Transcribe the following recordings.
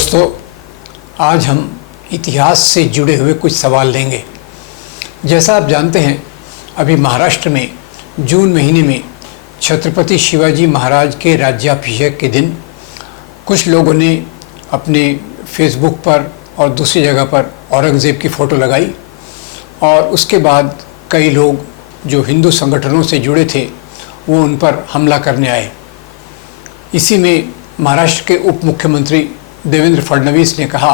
दोस्तों, आज हम इतिहास से जुड़े हुए कुछ सवाल लेंगे। जैसा आप जानते हैं, अभी महाराष्ट्र में जून महीने में छत्रपति शिवाजी महाराज के राज्याभिषेक के दिन कुछ लोगों ने अपने फेसबुक पर और दूसरी जगह पर औरंगज़ेब की फ़ोटो लगाई और उसके बाद कई लोग जो हिंदू संगठनों से जुड़े थे वो उन पर हमला करने आए। इसी में महाराष्ट्र के उप मुख्यमंत्री देवेंद्र फडणवीस ने कहा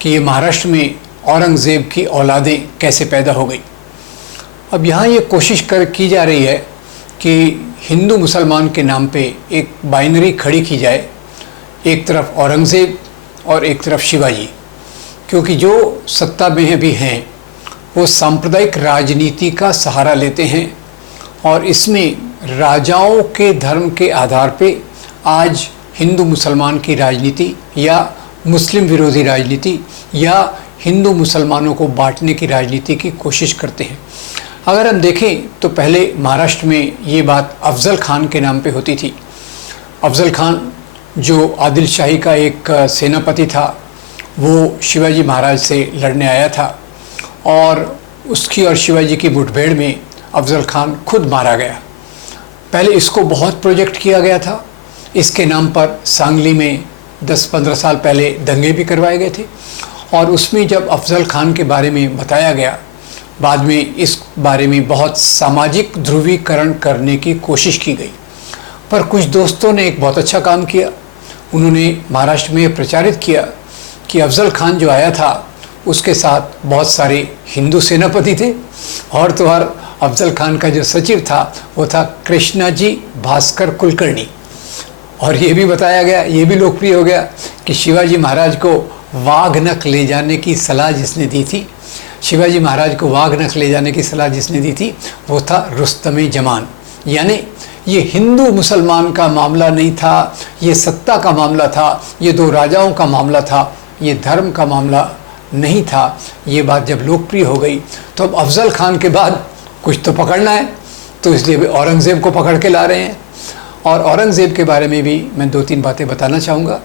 कि ये महाराष्ट्र में औरंगज़ेब की औलादें कैसे पैदा हो गई। अब यहाँ ये कोशिश की जा रही है कि हिंदू मुसलमान के नाम पे एक बाइनरी खड़ी की जाए, एक तरफ औरंगज़ेब और एक तरफ शिवाजी, क्योंकि जो सत्ता में भी हैं वो सांप्रदायिक राजनीति का सहारा लेते हैं और इसमें राजाओं के धर्म के आधार पे आज हिंदू मुसलमान की राजनीति या मुस्लिम विरोधी राजनीति या हिंदू मुसलमानों को बांटने की राजनीति की कोशिश करते हैं। अगर हम देखें तो पहले महाराष्ट्र में ये बात अफजल खान के नाम पे होती थी। अफजल खान जो आदिल शाही का एक सेनापति था, वो शिवाजी महाराज से लड़ने आया था और उसकी और शिवाजी की मुठभेड़ में अफजल खान खुद मारा गया। पहले इसको बहुत प्रोजेक्ट किया गया था। इसके नाम पर सांगली में 10-15 साल पहले दंगे भी करवाए गए थे और उसमें जब अफजल खान के बारे में बताया गया, बाद में इस बारे में बहुत सामाजिक ध्रुवीकरण करने की कोशिश की गई। पर कुछ दोस्तों ने एक बहुत अच्छा काम किया। उन्होंने महाराष्ट्र में प्रचारित किया कि अफजल खान जो आया था उसके साथ बहुत सारे हिंदू सेनापति थे और तो और अफजल खान का जो सचिव था वो था कृष्णाजी भास्कर कुलकर्णी। और ये भी बताया गया, ये भी लोकप्रिय हो गया कि शिवाजी महाराज को वाघनख ले जाने की सलाह जिसने दी थी, शिवाजी महाराज को वाघनख ले जाने की सलाह जिसने दी थी वो था रुस्तम जमान। यानी ये हिंदू मुसलमान का मामला नहीं था, ये सत्ता का मामला था, ये दो राजाओं का मामला था, ये धर्म का मामला नहीं था। ये बात जब लोकप्रिय हो गई तो अब अफजल खान के बाद कुछ तो पकड़ना है, तो इसलिए औरंगज़ेब को पकड़ के ला रहे हैं। और औरंगज़ेब के बारे में भी मैं 2-3 बातें बताना चाहूँगा।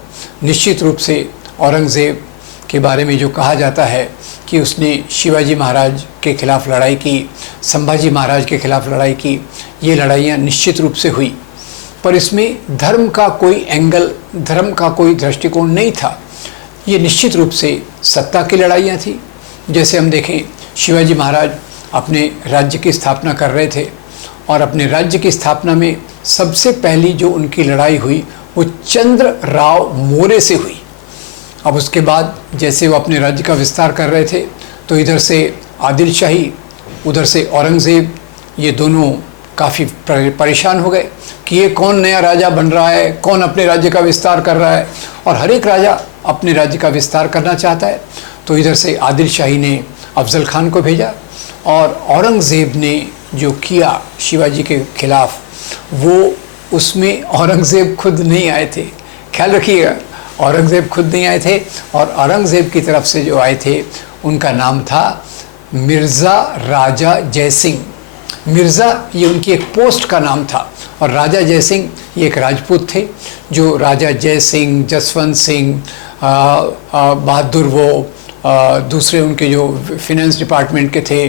निश्चित रूप से औरंगज़ेब के बारे में जो कहा जाता है कि उसने शिवाजी महाराज के ख़िलाफ़ लड़ाई की, संभाजी महाराज के ख़िलाफ़ लड़ाई की, ये लड़ाइयाँ निश्चित रूप से हुई, पर इसमें धर्म का कोई एंगल, धर्म का कोई दृष्टिकोण नहीं था। ये निश्चित रूप से सत्ता की लड़ाइयाँ थी। जैसे हम देखें, शिवाजी महाराज अपने राज्य की स्थापना कर रहे थे और अपने राज्य की स्थापना में सबसे पहली जो उनकी लड़ाई हुई वो चंद्रराव मोरे से हुई। अब उसके बाद जैसे वो अपने राज्य का विस्तार कर रहे थे तो इधर से आदिल शाही, उधर से औरंगज़ेब, ये दोनों काफ़ी परेशान हो गए कि ये कौन नया राजा बन रहा है, कौन अपने राज्य का विस्तार कर रहा है, और हर एक राजा अपने राज्य का विस्तार करना चाहता है। तो इधर से आदिल शाही ने अफजल खान को भेजा और औरंगज़ेब ने जो किया शिवाजी के ख़िलाफ़, वो उसमें औरंगज़ेब खुद नहीं आए थे। ख्याल रखिएगा, औरंगज़ेब खुद नहीं आए थे और औरंगज़ेब की तरफ से जो आए थे उनका नाम था मिर्ज़ा राजा जयसिंह। मिर्ज़ा ये उनकी एक पोस्ट का नाम था और राजा जयसिंह ये एक राजपूत थे। जो राजा जयसिंह, जसवंत सिंह, बहादुर, वो दूसरे उनके जो फिनेंस डिपार्टमेंट के थे,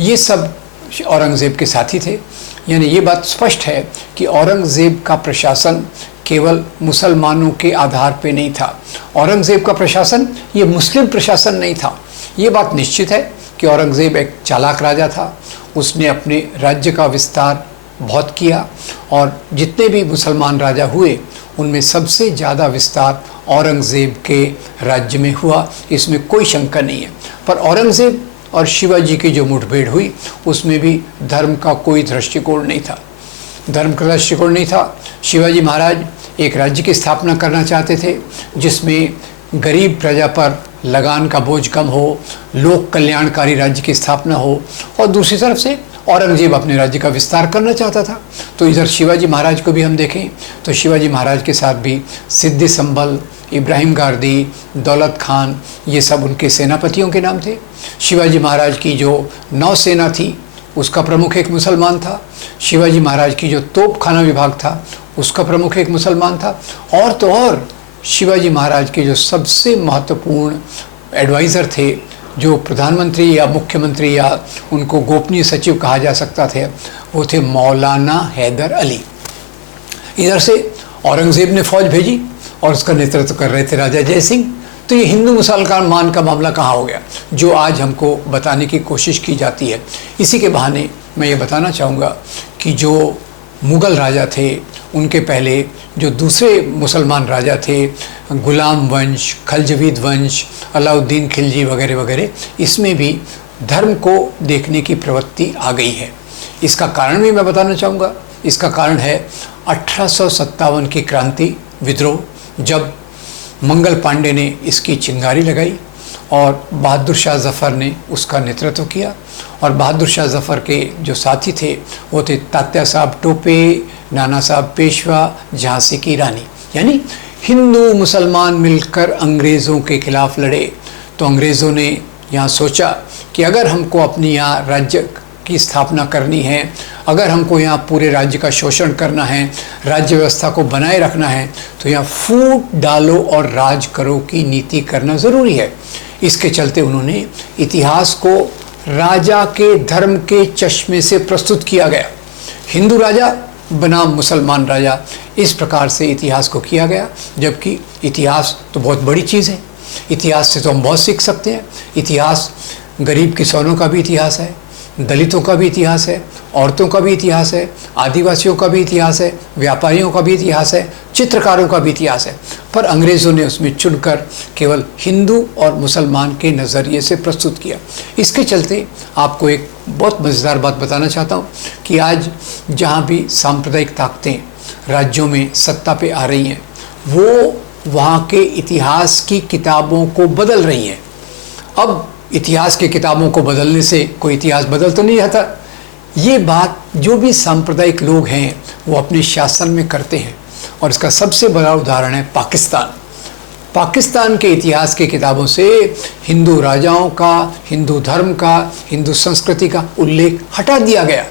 ये सब औरंगज़ेब के साथी थे। यानी ये बात स्पष्ट है कि औरंगज़ेब का प्रशासन केवल मुसलमानों के आधार पे नहीं था। औरंगज़ेब का प्रशासन ये मुस्लिम प्रशासन नहीं था। ये बात निश्चित है कि औरंगज़ेब एक चालाक राजा था। उसने अपने राज्य का विस्तार बहुत किया और जितने भी मुसलमान राजा हुए उनमें सबसे ज़्यादा विस्तार औरंगज़ेब के राज्य में हुआ, इसमें कोई शंका नहीं है। पर औरंगज़ेब और शिवाजी की जो मुठभेड़ हुई उसमें भी धर्म का कोई दृष्टिकोण नहीं था, धर्म का दृष्टिकोण नहीं था। शिवाजी महाराज एक राज्य की स्थापना करना चाहते थे जिसमें गरीब प्रजा पर लगान का बोझ कम हो, लोक कल्याणकारी राज्य की स्थापना हो, और दूसरी तरफ से औरंगज़ेब अपने राज्य का विस्तार करना चाहता था। तो इधर शिवाजी महाराज को भी हम देखें तो शिवाजी महाराज के साथ भी सिद्धि संभल, इब्राहिम गारदी, दौलत खान, ये सब उनके सेनापतियों के नाम थे। शिवाजी महाराज की जो नौसेना थी उसका प्रमुख एक मुसलमान था। शिवाजी महाराज की जो तोपखाना विभाग था उसका प्रमुख एक मुसलमान था। और तो और शिवाजी महाराज के जो सबसे महत्वपूर्ण एडवाइज़र थे, जो प्रधानमंत्री या मुख्यमंत्री या उनको गोपनीय सचिव कहा जा सकता थे, वो थे मौलाना हैदर अली। इधर से औरंगज़ेब ने फ़ौज भेजी और उसका नेतृत्व कर रहे थे राजा जय सिंह। तो ये हिंदू मुसलमान का मामला कहाँ हो गया, जो आज हमको बताने की कोशिश की जाती है। इसी के बहाने मैं ये बताना चाहूँगा कि जो मुग़ल राजा थे, उनके पहले जो दूसरे मुसलमान राजा थे, गुलाम वंश, खलजवीद वंश, अलाउद्दीन खिलजी वगैरह वगैरह, इसमें भी धर्म को देखने की प्रवृत्ति आ गई है। इसका कारण भी मैं बताना चाहूँगा। इसका कारण है 1857 की क्रांति विद्रोह, जब मंगल पांडे ने इसकी चिंगारी लगाई और बहादुर शाह ज़फ़र ने उसका नेतृत्व किया। और बहादुर शाह ज़फ़र के जो साथी थे वो थे तात्या साहब टोपे, नाना साहब पेशवा, झांसी की रानी। यानी हिंदू मुसलमान मिलकर अंग्रेज़ों के ख़िलाफ़ लड़े। तो अंग्रेज़ों ने यहाँ सोचा कि अगर हमको अपनी यहाँ राज्य की स्थापना करनी है, अगर हमको यहाँ पूरे राज्य का शोषण करना है, राज्य व्यवस्था को बनाए रखना है, तो यहाँ फूट डालो और राज करो की नीति करना ज़रूरी है। इसके चलते उन्होंने इतिहास को राजा के धर्म के चश्मे से प्रस्तुत किया गया। हिंदू राजा बनाम मुसलमान राजा, इस प्रकार से इतिहास को किया गया। जबकि इतिहास तो बहुत बड़ी चीज़ है, इतिहास से तो हम बहुत सीख सकते हैं। इतिहास गरीब किसानों का भी इतिहास है, दलितों का भी इतिहास है, औरतों का भी इतिहास है, आदिवासियों का भी इतिहास है, व्यापारियों का भी इतिहास है, चित्रकारों का भी इतिहास है। पर अंग्रेज़ों ने उसमें चुनकर केवल हिंदू और मुसलमान के नज़रिए से प्रस्तुत किया। इसके चलते आपको एक बहुत मज़ेदार बात बताना चाहता हूँ कि आज जहाँ भी सांप्रदायिक ताकतें राज्यों में सत्ता पे आ रही हैं, वो वहाँ के इतिहास की किताबों को बदल रही हैं। अब इतिहास की किताबों को बदलने से कोई इतिहास बदल तो नहीं जाता। ये बात जो भी सांप्रदायिक लोग हैं वो अपने शासन में करते हैं। और इसका सबसे बड़ा उदाहरण है पाकिस्तान। पाकिस्तान के इतिहास की किताबों से हिंदू राजाओं का, हिंदू धर्म का, हिंदू संस्कृति का उल्लेख हटा दिया गया।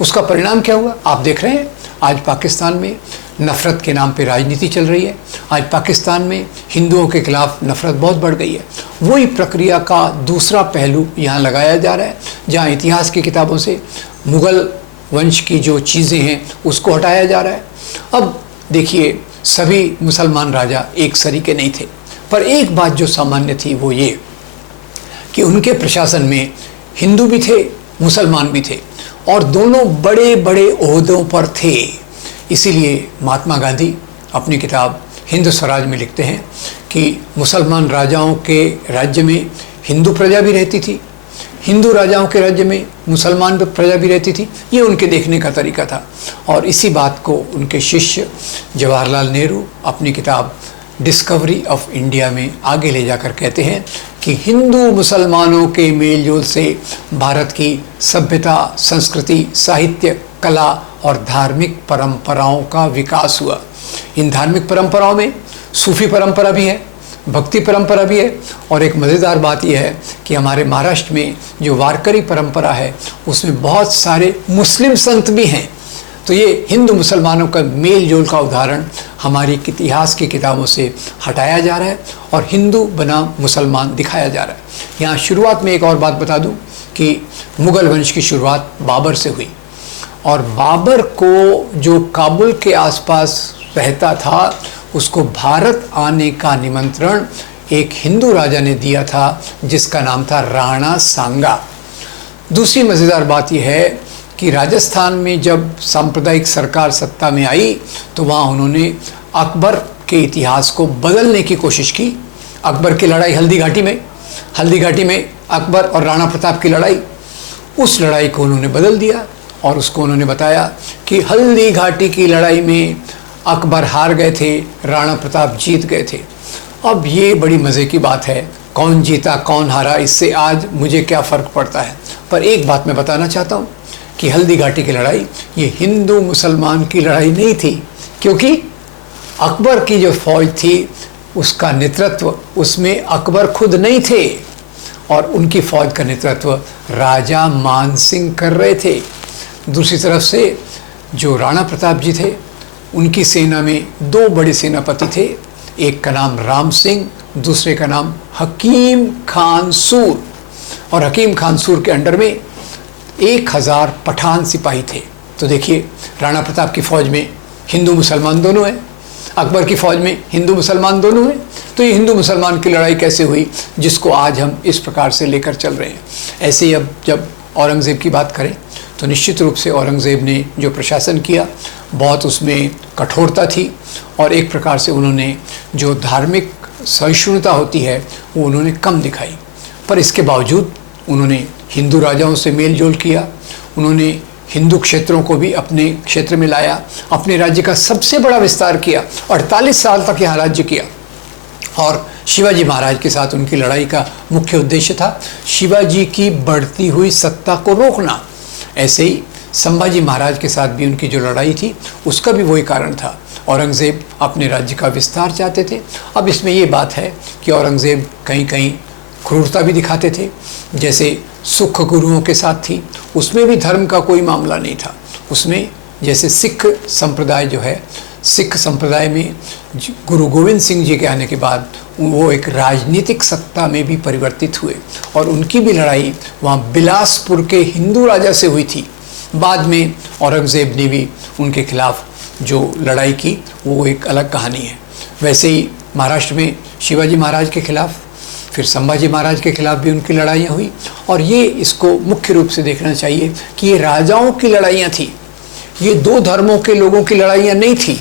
उसका परिणाम क्या हुआ आप देख रहे हैं। आज पाकिस्तान में नफ़रत के नाम पे राजनीति चल रही है। आज पाकिस्तान में हिंदुओं के खिलाफ नफ़रत बहुत बढ़ गई है। वही प्रक्रिया का दूसरा पहलू यहाँ लगाया जा रहा है, जहाँ इतिहास की किताबों से मुग़ल वंश की जो चीज़ें हैं उसको हटाया जा रहा है। अब देखिए, सभी मुसलमान राजा एक सरीके नहीं थे, पर एक बात जो सामान्य थी वो ये कि उनके प्रशासन में हिंदू भी थे, मुसलमान भी थे, और दोनों बड़े बड़े ओहदों पर थे। इसीलिए महात्मा गांधी अपनी किताब हिंद स्वराज में लिखते हैं कि मुसलमान राजाओं के राज्य में हिंदू प्रजा भी रहती थी, हिंदू राजाओं के राज्य में मुसलमान प्रजा भी रहती थी। ये उनके देखने का तरीका था। और इसी बात को उनके शिष्य जवाहरलाल नेहरू अपनी किताब डिस्कवरी ऑफ इंडिया में आगे ले जाकर कहते हैं कि हिंदू मुसलमानों के मेल जोल से भारत की सभ्यता, संस्कृति, साहित्य, कला और धार्मिक परंपराओं का विकास हुआ। इन धार्मिक परंपराओं में सूफी परंपरा भी है, भक्ति परंपरा भी है, और एक मज़ेदार बात यह है कि हमारे महाराष्ट्र में जो वारकरी परंपरा है उसमें बहुत सारे मुस्लिम संत भी हैं। तो ये हिंदू मुसलमानों का मेल जोल का उदाहरण हमारी इतिहास की किताबों से हटाया जा रहा है और हिंदू बनाम मुसलमान दिखाया जा रहा है। यहाँ शुरुआत में एक और बात बता दूँ कि मुग़ल वंश की शुरुआत बाबर से हुई, और बाबर को जो काबुल के आसपास रहता था उसको भारत आने का निमंत्रण एक हिंदू राजा ने दिया था जिसका नाम था राणा सांगा। दूसरी मज़ेदार बात यह है कि राजस्थान में जब सांप्रदायिक सरकार सत्ता में आई तो वहाँ उन्होंने अकबर के इतिहास को बदलने की कोशिश की। अकबर की लड़ाई हल्दी घाटी में अकबर और राणा प्रताप की लड़ाई, उस लड़ाई को उन्होंने बदल दिया और उसको उन्होंने बताया कि हल्दी घाटी की लड़ाई में अकबर हार गए थे, राणा प्रताप जीत गए थे। अब ये बड़ी मज़े की बात है, कौन जीता कौन हारा इससे आज मुझे क्या फ़र्क पड़ता है। पर एक बात मैं बताना चाहता हूँ कि हल्दी घाटी की लड़ाई ये हिंदू मुसलमान की लड़ाई नहीं थी, क्योंकि अकबर की जो फ़ौज थी उसका नेतृत्व उसमें अकबर खुद नहीं थे और उनकी फ़ौज का नेतृत्व राजा मान सिंह कर रहे थे। दूसरी तरफ से जो राणा प्रताप जी थे उनकी सेना में दो बड़े सेनापति थे, एक का नाम राम सिंह, दूसरे का नाम हकीम खान सूर। और हकीम खान सूर के अंडर में 1000 पठान सिपाही थे। तो देखिए, राणा प्रताप की फ़ौज में हिंदू मुसलमान दोनों हैं, अकबर की फ़ौज में हिंदू मुसलमान दोनों हैं। तो ये हिंदू मुसलमान की लड़ाई कैसे हुई, जिसको आज हम इस प्रकार से लेकर चल रहे हैं। ऐसे ही अब जब औरंगज़ेब की बात करें तो निश्चित रूप से औरंगज़ेब ने जो प्रशासन किया, बहुत उसमें कठोरता थी और एक प्रकार से उन्होंने जो धार्मिक सहिष्णुता होती है वो उन्होंने कम दिखाई। पर इसके बावजूद उन्होंने हिंदू राजाओं से मेल जोल किया, उन्होंने हिंदू क्षेत्रों को भी अपने क्षेत्र में लाया, अपने राज्य का सबसे बड़ा विस्तार किया, 48 साल तक यहाँ राज्य किया। और शिवाजी महाराज के साथ उनकी लड़ाई का मुख्य उद्देश्य था शिवाजी की बढ़ती हुई सत्ता को रोकना। ऐसे ही संभाजी महाराज के साथ भी उनकी जो लड़ाई थी उसका भी वही कारण था। औरंगज़ेब अपने राज्य का विस्तार चाहते थे। अब इसमें ये बात है कि औरंगज़ेब कहीं कहीं क्रूरता भी दिखाते थे, जैसे सुख गुरुओं के साथ थी, उसमें भी धर्म का कोई मामला नहीं था। उसमें जैसे सिख संप्रदाय जो है, सिख संप्रदाय में गुरु गोविंद सिंह जी के आने के बाद वो एक राजनीतिक सत्ता में भी परिवर्तित हुए और उनकी भी लड़ाई वहाँ बिलासपुर के हिंदू राजा से हुई थी। बाद में औरंगज़ेब ने भी उनके खिलाफ जो लड़ाई की वो एक अलग कहानी है। वैसे ही महाराष्ट्र में शिवाजी महाराज के खिलाफ, फिर संभाजी महाराज के खिलाफ भी उनकी लड़ाइयाँ हुई। और ये इसको मुख्य रूप से देखना चाहिए कि ये राजाओं की लड़ाइयाँ थी, ये दो धर्मों के लोगों की लड़ाइयाँ नहीं थी।